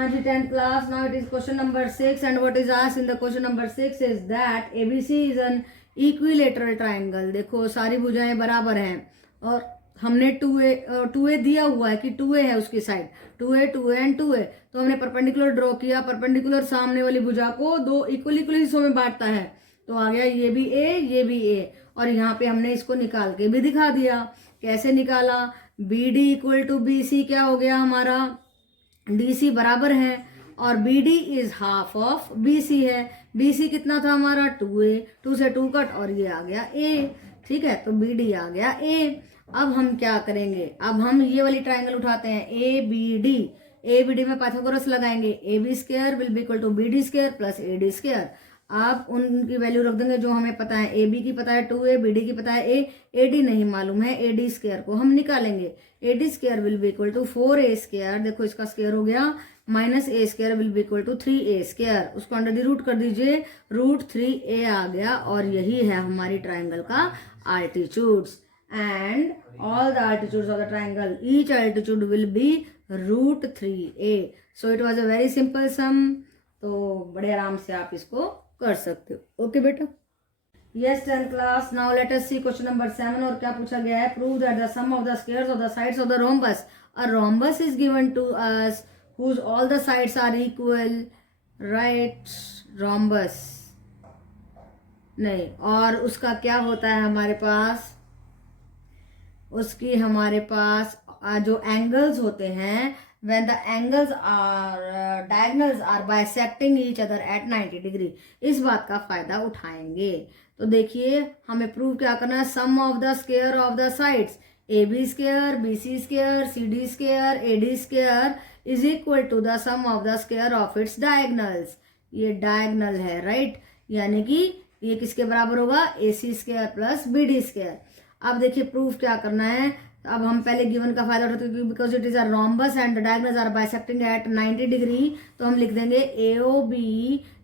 हाँ जी, 10th class. Now it is question number 6, and what is asked in the question number 6 is that ABC is an equilateral triangle. देखो सारी भुजाएं बराबर हैं और हमने 2a दिया हुआ है कि 2a है उसकी साइड, 2a एंड 2a, तो हमने परपेंडिकुलर ड्रॉ किया. परपेंडिकुलर सामने वाली भुजा को दो इक्वल हिस्सों में बांटता है, तो आ गया ये भी a ये भी a. और यहाँ पे हमने इसको निकाल के भी दिखा दिया. कैसे निकाला? BD इक्वल टू BC क्या हो गया हमारा? DC बराबर है और BD is half of BC है. BC कितना था हमारा? 2a, 2 से 2 कट और ये आ गया a. ठीक है, तो BD आ गया a. अब हम क्या करेंगे? अब हम ये वाली ट्राइंगल उठाते हैं ABD में पाइथागोरस लगाएंगे. AB square will be equal to BD square plus AD square. आप उनकी वैल्यू रख देंगे जो हमें पता है. AB की पता है 2a, BD की पता है a, AD नहीं मालूम है. AD स्क्वायर को हम निकालेंगे. AD square will be equal to 4a square, देखो इसका स्क्वायर हो गया, minus a square will be equal to 3a square. उसको अंडर द रूट कर दीजिए, रूट 3a आ गया. और यही है हमारी ट्राइंगल का altitudes. And all the altitudes of the triangle, each altitude will be root 3a. So it was a very simple sum. तो बड़े आराम से आप इसको कर सकते हो. ओके बेटा. Yes 10th class. Now let us see question number 7. और क्या पूछा गया है? Prove that the sum of the squares of the sides of the rhombus, a rhombus is given to us whose all the sides are equal. Right, rhombus नहीं, और उसका क्या होता है हमारे पास? उसकी हमारे पास जो एंगल्स होते हैं, when the angles are diagonals are bisecting each other at 90 degree, इस बात का फायदा उठाएंगे. तो देखिए हमें प्रूव क्या करना है? Sum of the square of the sides AB square, BC square, CD square, AD square is equal to the sum of the square of its diagonals. ये डायगनल है, राइट, यानी कि ये किसके बराबर होगा? AC square plus BD square. अब देखिए प्रूफ क्या करना है. अब हम पहले गिवन का फायदा उठाते हैं, because it is a rhombus and the diagonals are bisecting at 90 degree. तो हम लिख देंगे AOB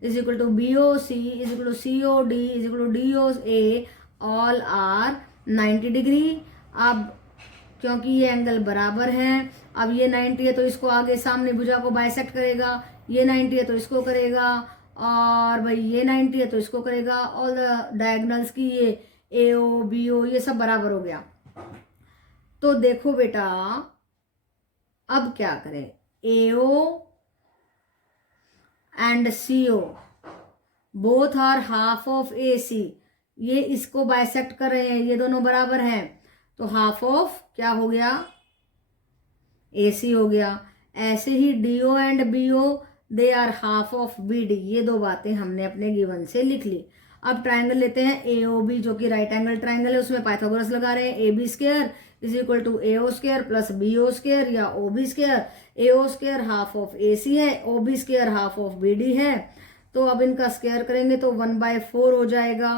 is equal to BOC is equal to COD is equal to DOA, all are 90 degree. अब क्योंकि ये एंगल बराबर है, अब ये 90 है तो इसको आगे सामने भुजा को बाइसेक्ट करेगा. ये 90 है तो इसको करेगा, और भाई ये 90 है तो इसको करेगा. ऑल द डायगोनल्स की ये AO BO ये सब बराबर हो गया. तो देखो बेटा अब क्या करें? AO and CO both are half of AC. ये इसको बाइसेक्ट कर रहे हैं, ये दोनों बराबर हैं, तो हाफ ऑफ क्या हो गया? AC हो गया. ऐसे ही DO and BO they are half of BD. ये दो बातें हमने अपने गिवन से लिख ली. अब ट्राइंगल लेते हैं AOB जो कि राइट एंगल ट्राइंगल है, उसमें पाइथागोरस लगा रहे हैं. AB square is equal to AO square plus BO square या OB square. AO square half of AC है, OB square half of BD है. तो अब इनका स्क्वायर करेंगे तो 1/4 हो जाएगा.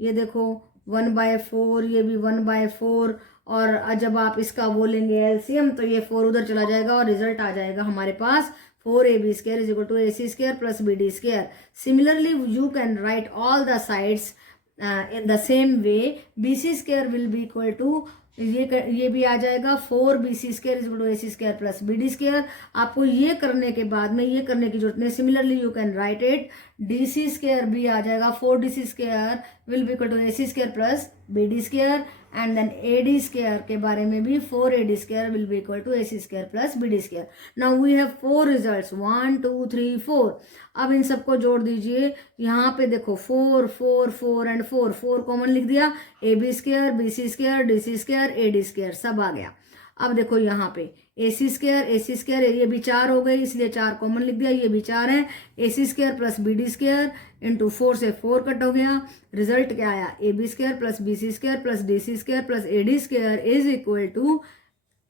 ये देखो 1/4, ये भी 1/4. और जब आप इसका बोलेंगे LCM तो ये 4 उधर चला जाएगा और रिजल्ट आ जाएगा हमारे पास 4AB square is equal to AC square plus BD square. Similarly you can write all the sides in the same way. BC square will be equal to ये भी आ जाएगा 4BC square is equal to AC square plus BD square. आपको ये करने के बाद में ये करने की जरूरत नहीं. Similarly you can write it. DC square भी आ जाएगा 4DC square will be equal to AC square plus BD square. And then AD square के बारे में भी 4AD square will be equal to AC square plus BD square. Now we have 4 results 1 2 3 4. अब इन सबको जोड़ दीजिए. यहाँ पे देखो 4 4 4 एंड 4 4 कॉमन लिख दिया. AB square, BC square, DC square, AD square सब आ गया. अब देखो यहाँ पे AC स्क्वायर ये भी 4 हो गई, इसलिए 4 कॉमन लिख दिया. ये भी 4 है. AC square plus BD square into 4 से 4 कट हो गया. रिजल्ट क्या आया? AB square plus BC square plus DC square plus AD square is equal to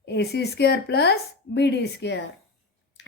AC square plus BD square.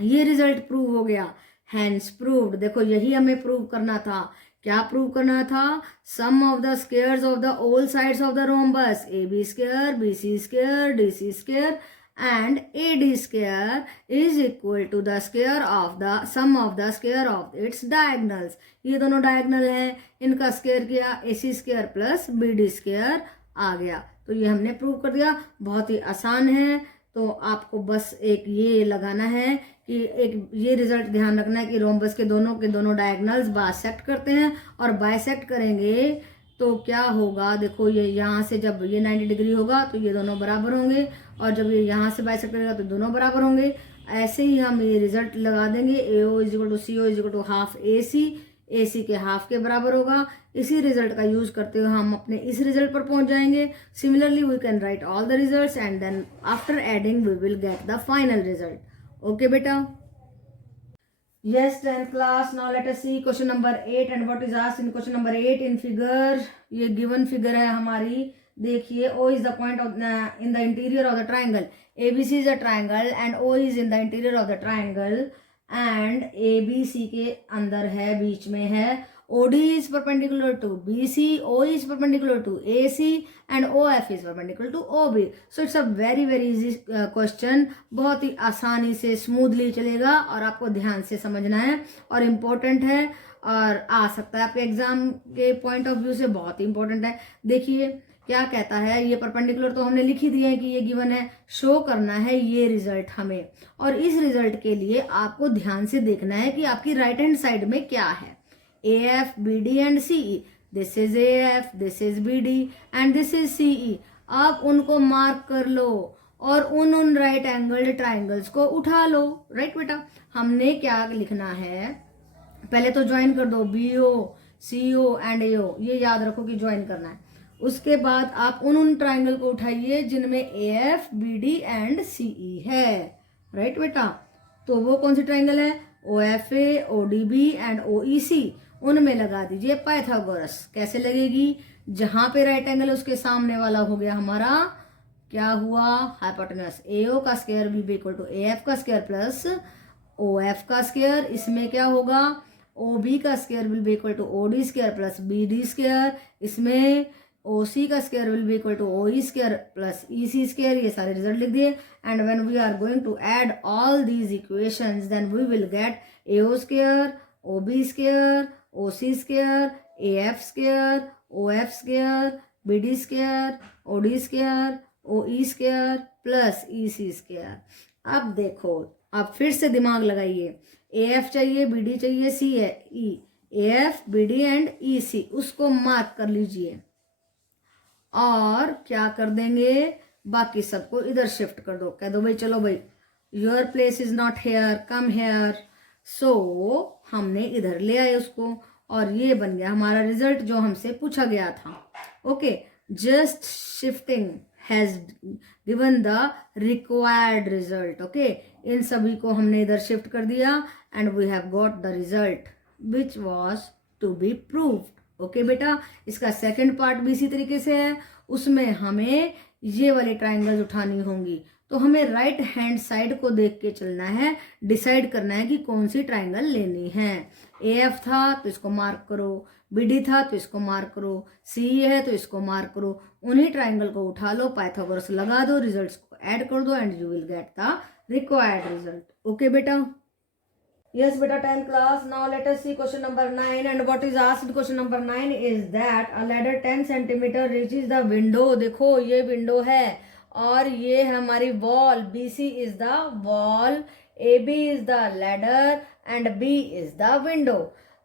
ये रिजल्ट प्रूव हो गया. Hence proved. देखो यही हमें प्रूव करना था. क्या प्रूव करना था? Sum of the squares of the all sides of the rhombus AB square, BC square, DC square and AD square is equal to the square of the sum of the square of its diagonals. ये दोनों diagonal हैं, इनका square किया, AC square plus BD square आ गया. तो ये हमने प्रूव कर दिया. बहुत ही आसान है. तो आपको बस एक ये लगाना है कि एक ये रिजल्ट ध्यान रखना है कि रोम्बस के दोनों डायगोनल्स बाइसेक्ट करते हैं, और बाइसेक्ट करेंगे तो क्या होगा, देखो ये यहाँ से जब ये 90 डिग्री होगा तो ये दोनों बराबर होंगे, और जब ये यहाँ से बाइसेक्ट करेगा तो दोनों बराबर होंगे। ऐसे ही हम ये रिजल्ट लगा देंगे, AO is equal to CO is equal to half AC के हाफ के बराबर होगा। इसी रिजल्ट का यूज करते हुए हम अपने इस रिजल्ट पर पहुंच जाएंगे। Similarly we can write all the results and then after adding we will get the final result. Okay बेटा, yes 10th class, now let us see question number 8 and what is asked in question number 8 in figure। ये given figure है हमारी, देखिए O is the point of in the interior of the triangle, ABC is a triangle and O is in the interior of the triangle and ABC के अंदर है, बीच में है। OD is perpendicular to BC, O is perpendicular to AC and OF is perpendicular to OB। So it's a very easy question, बहुत ही आसानी से smoothly चलेगा और आपको ध्यान से समझना है और इम्पोर्टेंट है और आ सकता है आपके एग्जाम के पॉइंट ऑफ व्यू से बहुत ही इम्पोर्टेंट है। देखिए क्या कहता है, ये परपेंडिकुलर तो हमने लिख ही दिया है कि ये गिवन है, शो करना है ये रिजल्ट हमें, और इस रिजल्ट के लिए आपको ध्यान से देखना है कि आपकी राइट हैंड साइड में क्या है। AF, BD and CE, this is AF, this is BD and this is CE। आप उनको मार्क कर लो और उन राइट एंगल्ड ट्राइंगल्स को उठा लो। राइट बेटा, हमने क्या लिखना है, पहले तो ज्वाइन कर दो BO, CO एंड AO, ये याद रखो कि ज्वाइन करना है। उसके बाद आप उन ट्राइंगल को उठाइए जिनमें AF, BD एंड CE है। राइट बेटा, तो वो कौन सी ट्राइंगल है, OFA, ODB एंड OEC, उनमें लगा दीजिए पाइथागोरस। कैसे लगेगी, जहां पे राइट एंगल है उसके सामने वाला हो गया हमारा, क्या हुआ, हाइपोटेन्यूस। AO का square will be equal to AF का स्क्वायर प्लस OF का स्क्वायर। इसमें क्या होगा, OB का square will be equal to OD square plus BD square. इसमें OC का square will be equal to OE square plus EC square. ये सारे रिजल्ट लिख दिए। And when we are going to add all these equations then we will get AO square, OB square, OC square, AF square, OF square, BD square, OD square, OE square plus EC square. अब देखो, अब फिर से दिमाग लगाइए, AF चाहिए, BD चाहिए, C है E, AF, BD and EC, उसको मार्क कर लीजिए और क्या कर देंगे, बाकी सबको इधर शिफ्ट कर दो। कह दो भाई चलो भाई, your place is not here, come here. So हमने इधर ले आए उसको और ये बन गया हमारा रिजल्ट जो हमसे पूछा गया था। Okay, just shifting has given the required result. Okay, इन सभी को हमने इधर शिफ्ट कर दिया and we have got the result which was to be proved. Okay बेटा, इसका सेकंड पार्ट भी इसी तरीके से है, उसमें हमें ये वाले ट्राइंगल्स उठानी होंगी। तो हमें राइट हैंड साइड को देख के चलना है, डिसाइड करना है कि कौन सी ट्राइंगल लेनी है। AF था तो इसको मार्क करो, BD था तो इसको मार्क करो, CE है तो इसको मार्क करो। उन्हीं ट्राइंगल को उठा लो, पाइथागोरस लगा दो, रिजल्ट्स को ऐड कर दो and you will get the required result. Okay बेटा, yes beta, 10th class, now let us see question number 9 and what is asked in question number 9 is that a ladder 10 centimeter reaches the window। देखो ये window है और ये है हमारी wall, BC is the wall, AB is the ladder and B is the window।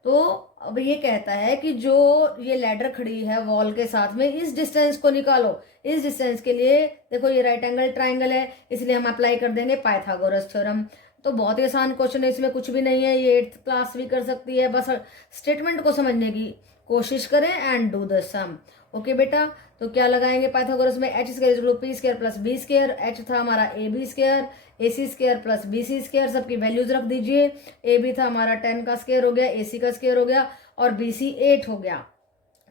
तो अब ये कहता है कि जो ये लैडर खड़ी है वॉल के साथ में, इस डिस्टेंस को निकालो। इस डिस्टेंस के लिए देखो ये राइट एंगल ट्राइंगल है, इसलिए हम अप्लाई कर देंगे पाइथागोरस थ्योरम। तो बहुत ही आसान क्वेश्चन है, इसमें कुछ भी नहीं है, ये 8th क्लास भी कर सकती है। बस स्टेटमेंट को समझने की कोशिश करें and do the sum. Okay बेटा, तो क्या लगाएंगे पाइथागोरस में, H square equal to P square plus B square. H था हमारा AB square, AC square plus BC square, सबकी वैल्यूज रख दीजिए। AB था हमारा 10 का स्क्वायर हो गया, AC का स्क्वायर हो गया और BC 8 हो गया।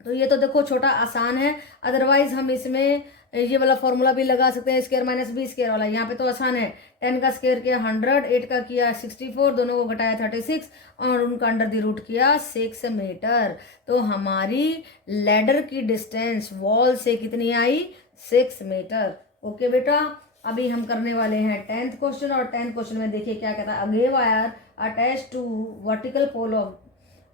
तो ये तो देखो छोटा आसान है, अदरवाइज हम इसमें ये वाला फॉर्मूला भी लगा सकते हैं, स्क्वायर माइनस B स्क्वायर वाला। यहाँ पे तो आसान है, 10 का स्क्वायर किया 100, 8 का किया 64, दोनों को घटाया 36 और उनका अंडर द रूट किया 6 मीटर। तो हमारी लैडर की डिस्टेंस वॉल से कितनी आई, 6 मीटर। ओके बेटा, अभी हम करने वाले हैं 10th क्वेश्चन और 10th क्वेश्चन में देखिए क्या कहता है। A guy wire attached to vertical pole of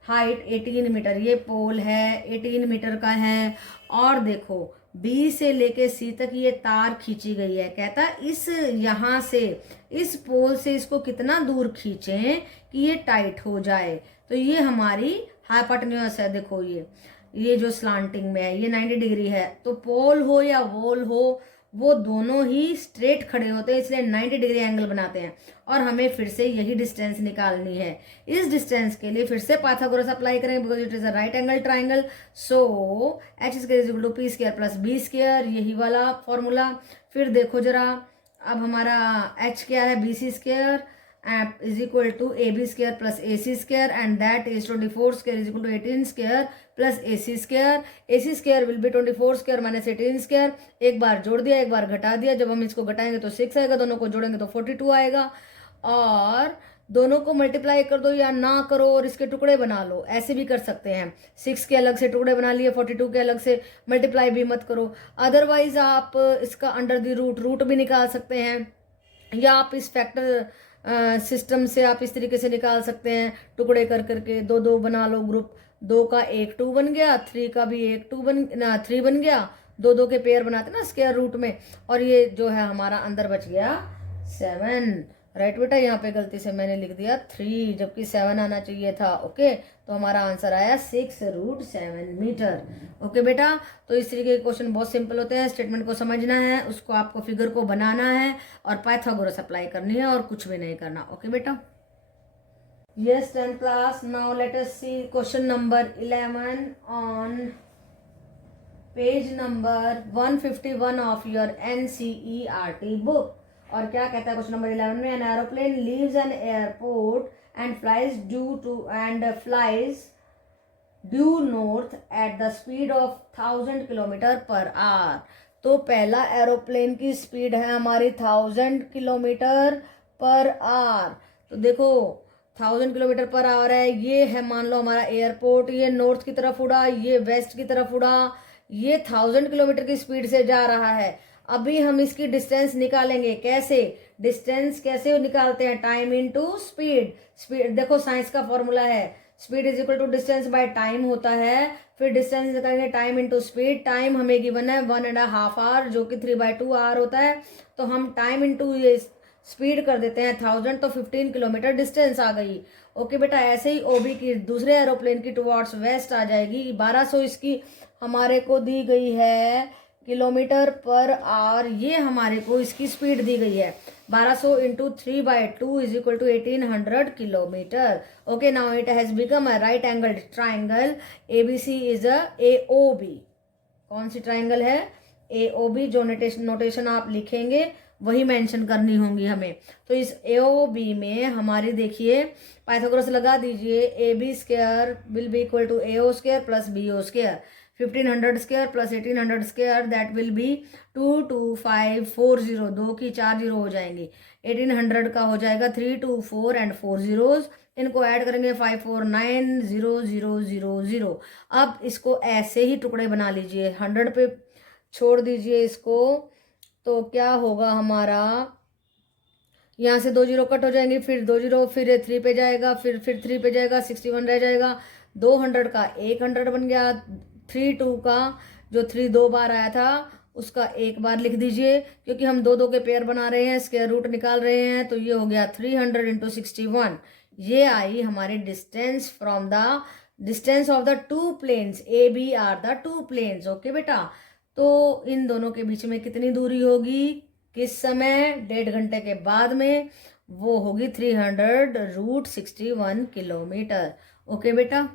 height 18 metre. ये पोल है 18 मीटर का है और देखो बी से लेके सी तक ये तार खींची गई है। कहता इस यहाँ से इस पोल से इसको कितना दूर खींचें कि ये टाइट हो जाए। तो ये हमारी हाइपोटेन्यूज है। देखो ये जो स्लांटिंग में है ये 90 डिग्री है। तो पोल हो या वॉल हो वो दोनों ही स्ट्रेट खड़े होते हैं, इसलिए 90 डिग्री एंगल बनाते हैं। और हमें फिर से यही डिस्टेंस निकालनी है। इस डिस्टेंस के लिए फिर से पाइथागोरस अप्लाई करेंगे because it is a right angle triangle. So H square is equal to P square plus B square, यही वाला फॉर्मूला। फिर देखो जरा, अब हमारा एच क्या है, B C square is equal to AB square plus AC square, and that is 24 square is equal to 18 square plus AC square. AC square will be 24 square minus 18 square. एक बार जोड़ दिया, एक बार घटा दिया। जब हम इसको घटाएंगे तो 6 आएगा, दोनों को जोड़ेंगे तो 42 आएगा। और दोनों को मल्टीप्लाई कर दो या ना करो और इसके टुकड़े बना लो, ऐसे भी कर सकते हैं। 6 के अलग से टुकड़े बना लिए, 42 के अलग से, मल्टीप्लाई भी मत करो। अदरवाइज आप इसका अंडर द रूट भी निकाल सकते हैं, या आप इस फैक्टर सिस्टम से आप इस तरीके से निकाल सकते हैं, टुकड़े कर करके दो दो बना लो ग्रुप। 2 का एक 2 बन गया, 3 का भी एक 3 बन गया। दो दो के पेयर बनाते ना स्क्वायर रूट में। और ये जो है हमारा अंदर बच गया 7। राइट बेटा, यहाँ पे गलती से मैंने लिख दिया 3 जबकि 7 आना चाहिए था। ओके, तो हमारा आंसर आया 6√7 मीटर। ओके बेटा, तो इस तरीके के क्वेश्चन बहुत सिंपल होते हैं। स्टेटमेंट को समझना है, उसको आपको फिगर को बनाना है और पाइथागोरस अप्लाई करनी है और कुछ भी नहीं करना। ओके बेटा, yes 10th class. Now let us see question number 11 on page number 151 of your NCERT book. और क्या कहता है क्वेश्चन नंबर 11 में, an aeroplane leaves an airport and flies due north at the speed of 1000 kilometre per hour. तो पहला aeroplane की speed है हमारी 1000 किलोमीटर पर आवर। तो देखो 1000 किलोमीटर पर आवर है, ये है मान लो हमारा एयरपोर्ट, ये नॉर्थ की तरफ उड़ा, ये वेस्ट की तरफ उड़ा, ये 1000 किलोमीटर की स्पीड से जा रहा है। अभी हम इसकी डिस्टेंस निकालेंगे। कैसे डिस्टेंस कैसे निकालते हैं, टाइम इनटू स्पीड। स्पीड देखो साइंस का फॉर्मूला है, speed is equal to distance by time होता है। फिर डिस्टेंस निकालेंगे टाइम इनटू स्पीड। टाइम हमें गिवन है 1.5 आवर जो कि 3/2 आवर होता है। तो हम टाइम इनटू ये स्पीड कर देते हैं 1000, तो 15 किलोमीटर डिस्टेंस आ गई। ओके बेटा, ऐसे ही ओबी की दूसरे एरोप्लेन की टुवर्ड्स वेस्ट आ जाएगी। 1200 इसकी हमारे को दी गई है किलोमीटर पर आवर, ये हमारे को इसकी स्पीड दी गई है 1200 into 3/2 is equal to 1800 kilometre. Okay, now it has become a right angle triangle. ABC is a AOB। कौन सी ट्राइंगल है, AOB। जो नोटेशन आप लिखेंगे वही मेंशन करनी होंगी हमें। तो इस AOB में हमारी देखिए पाइथागोरस लगा दीजिए, AB square will be equal to AO square plus BO square. 1500 square plus 1800 square that will be 22540। 2 की 4 जीरो हो जाएंगी। 1800 का हो जाएगा 3 2 4 एंड 4 जीरोज। इनको ऐड करेंगे 5490000। अब इसको ऐसे ही टुकड़े बना लीजिए, 100 पे छोड़ दीजिए इसको। तो क्या होगा हमारा, यहाँ से 2 जीरो कट हो जाएंगे, फिर 2 जीरो, फिर 3 पे जाएगा, फिर 3 पे जाएगा, 61 रह जाएगा। 200 का 100 बन गया। 3 2 का जो 3 2 बार आया था उसका 1 बार लिख दीजिए, क्योंकि हम 2 2 के पेयर बना रहे हैं, स्क्वायर रूट निकाल रहे हैं। तो ये हो गया 300 इंटू 61। ये आई हमारी distance from the distance of the 2 planes. AB are the 2 planes. Okay बेटा, तो इन दोनों के बीच में कितनी दूरी होगी, किस समय, 1.5 घंटे के बाद में, वो होगी 300√61 किलोमीटर। ओके बेटा,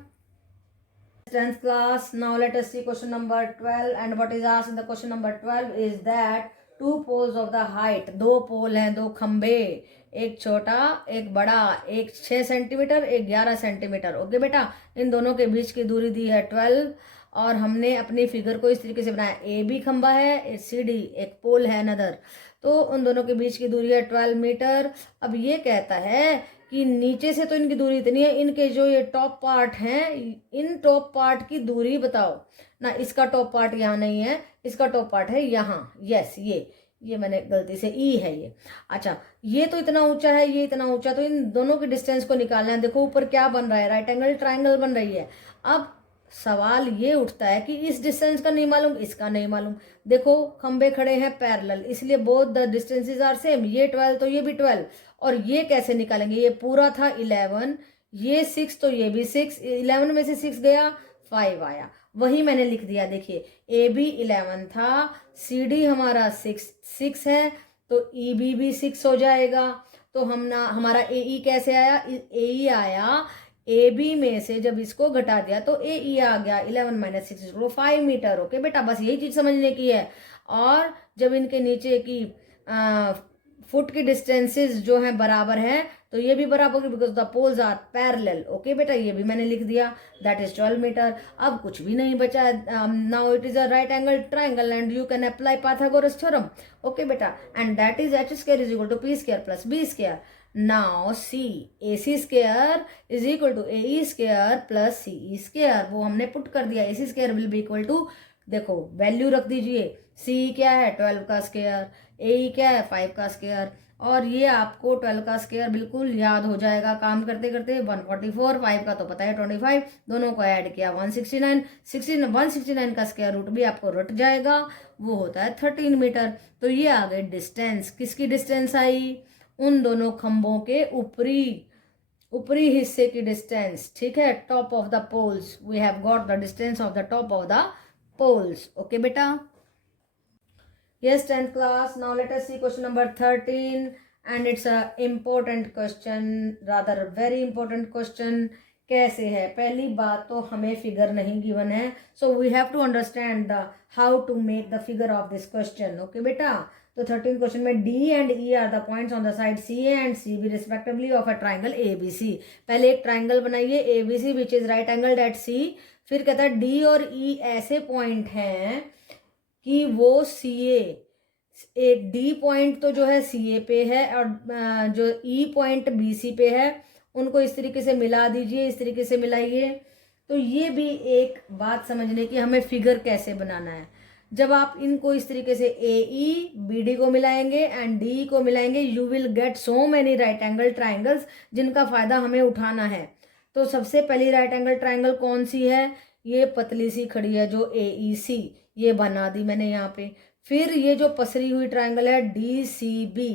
10th class. Now let us see question number 12, and what is asked in the question number 12 is that 2 poles of the height, 2 पोल हैं, 2 खंबे, एक छोटा एक बड़ा, एक 6 सेंटीमीटर एक 11 सेंटीमीटर। ओके बेटा, इन दोनों के बीच की दूरी दी है 12 और हमने अपनी फिगर को इस तरीके से बनाया। AB खंबा है, CD एक पोल है नदर, तो उन दोनों के बीच की दूरी है 12 मीटर। अब ये कहता है कि नीचे से तो इनकी दूरी इतनी है, इनके जो ये टॉप पार्ट हैं, इन टॉप पार्ट की दूरी बताओ ना। इसका टॉप पार्ट यहाँ नहीं है, इसका टॉप पार्ट है यहाँ। यस, ये मैंने गलती से ई है ये। अच्छा, ये तो इतना ऊंचा है, ये इतना ऊंचा, तो इन दोनों की डिस्टेंस को निकालना है। देखो ऊपर क्या बन रहा है, राइट एंगल ट्राइंगल बन रही है। अब सवाल ये उठता है कि इस डिस्टेंस का नहीं मालूम, इसका नहीं मालूम। देखो खंबे खड़े हैं पैरेलल, इसलिए both the distances are same, ये 12 तो ये भी 12, और ये कैसे निकालेंगे? ये पूरा था 11, ये 6 तो ये भी 6, 11 में से 6 गया 5 आया, वही मैंने लिख दिया। देखिए ए बी 11 था, सी डी हमारा 6 है, तो ई बी भी 6 हो जाएगा। तो हम ना हमारा ए ई कैसे आया? ए ई आया, ए बी में से जब इसको घटा दिया तो ए ई आ गया, 11 माइनस 6 5 मीटर। ओके बेटा, बस यही चीज समझने की है। और जब इनके नीचे की फुट की डिस्टेंसेस जो हैं बराबर हैं, तो ये भी बराबर होगी because the poles are parallel. Okay बेटा, ये भी मैंने लिख दिया, दैट इज 12 मीटर। अब कुछ भी नहीं बचा, now it is a right angle triangle and you can apply Pythagoras theorem. Okay बेटा, and that is H square is equal to P square plus B square. Now see AC square is equal to AE square plus CE square, वो हमने put कर दिया। AC square will be equal to, देखो value रख दीजिए, CE क्या है 12 का स्क्वायर, AE क्या है 5 का स्क्वायर, और ये आपको 12 का स्क्वायर बिल्कुल याद हो जाएगा काम करते करते। 144, 5 का तो पता है 25, दोनों को ऐड किया 169, 169 का स्क्वायर रूट भी आपको रट जाएगा, वो होता है 13 मीटर। तो ये आ गए डिस्टेंस, किसकी डिस्टेंस आई? उन दोनों खंभों के ऊपरी हिस्से की डिस्टेंस। ठीक है, top of the poles, we have got the distance of the top of the poles. Okay बेटा, yes 10th class. Now let us see question number 13 and it's a important question, rather very important question. कैसे है? पहली बात तो हमें figure नहीं given है, so we have to understand the how to make the figure of this question. Okay बेटा, तो 13 क्वेश्चन में D and E are the points on the side CA and CB respectively of a triangle ABC। पहले एक triangle बनाइए ABC which is right angled at C। फिर कहता है D और E ऐसे पॉइंट हैं कि वो CA, एक D पॉइंट तो जो है CA पे है और जो E पॉइंट BC पे है, उनको इस तरीके से मिला दीजिए, इस तरीके से मिलाइए। तो ये भी एक बात समझने की, हमें फिगर कैसे बनाना है। जब आप इनको इस तरीके से AE BD को मिलाएंगे एंड DE को मिलाएंगे, you will get so many right angle triangles जिनका फायदा हमें उठाना है। तो सबसे पहली राइट एंगल ट्राइंगल कौन सी है? ये पतली सी खड़ी है जो AEC, ये बना दी मैंने यहाँ पे। फिर ये जो पसरी हुई ट्राइंगल है DCB,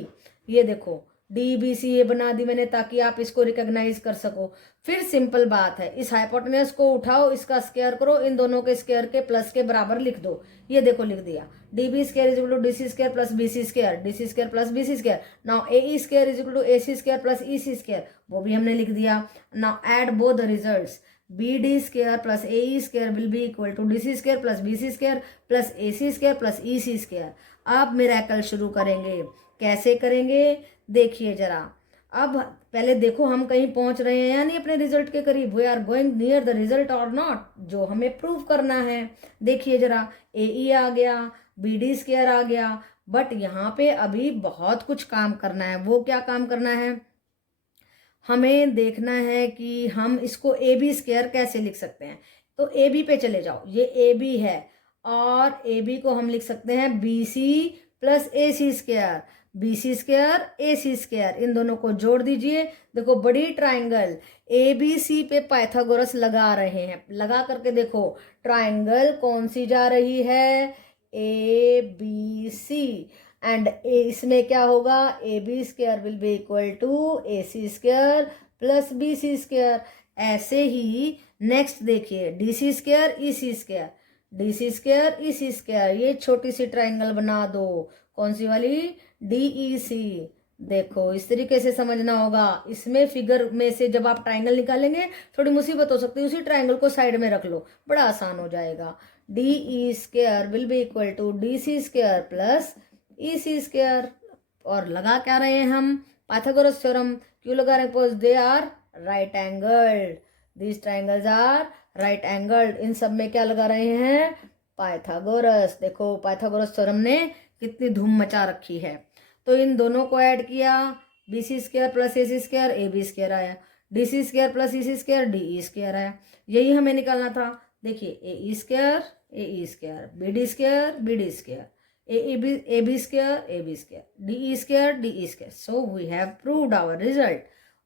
ये देखो DBC ये बना दी मैंने ताकि आप इसको रिकॉग्नाइज कर सको। फिर सिंपल बात है, इस हाइपोटेनस को उठाओ, इसका स्क्वायर करो, इन दोनों के स्क्वायर के प्लस के बराबर लिख दो। ये देखो लिख दिया, DB square is equal to DC square plus BC square, DC square plus BC square. Now AE square is equal to AC square plus EC square, वो भी हमने लिख दिया। Now add both the results, BD square plus AE square will be equal to DC square plus BC square plus AC square plus EC square. अब miracle शुरू करेंगे। कैसे करेंगे? देखिए जरा, अब पहले देखो हम कहीं पहुंच रहे हैं या नहीं अपने रिजल्ट के करीब, we are going near the result और नॉट, जो हमें प्रूव करना है। देखिए जरा, AE आ गया, BD स्क्वायर आ गया, बट यहाँ पे अभी बहुत कुछ काम करना है। वो क्या काम करना है? हमें देखना है कि हम इसको AB स्क्वायर कैसे लिख सकते हैं। तो AB पे चले जाओ, ये AB है और AB को हम लिख सकते हैं BC plus AC square, BC square AC square, इन दोनों को जोड़ दीजिए। देखो बड़ी ट्राइंगल ABC पे पाइथागोरस लगा रहे हैं, लगा करके देखो ट्राइंगल कौन सी जा रही है? ABC। एंड इसमें क्या होगा? AB square will be equal to AC square plus BC square. ऐसे ही नेक्स्ट देखिए, DC square EC square, DC square EC square, ये छोटी सी ट्राइंगल बना दो। कौन सी वाली? DEC। देखो इस तरीके से समझना होगा। इसमें फिगर में से जब आप ट्राइंगल निकालेंगे थोड़ी मुसीबत हो सकती है, उसी ट्राइंगल को साइड में रख लो, बड़ा आसान हो जाएगा। DE square will be equal to DC square plus EC square. और लगा क्या रहे हैं हम? पाइथागोरस थ्योरम। क्यों लगा रहे हैं? Because they are right angled, these triangles are right angled. इन सब में क्या लगा रहे हैं? पाइथागोरस। देखो पाइथागोरस थ्योरम ने कितनी धूम मचा रखी है। तो इन दोनों को ऐड किया, BC square plus AC square, AB square आया, DC square plus EC square, DE square आया। यही हमें निकालना था। देखिए AE square AE square, BD square BD square, AB square AB square, DE square DE square. So we have proved our result.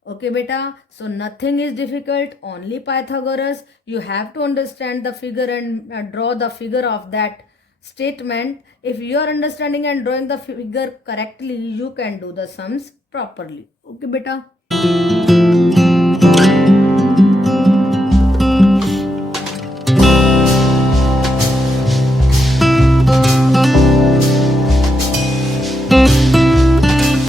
Okay, beta. So nothing is difficult, only Pythagoras. You have to understand the figure and draw the figure of that statement. If you are understanding and drawing the figure correctly, you can do the sums properly. Okay, beta.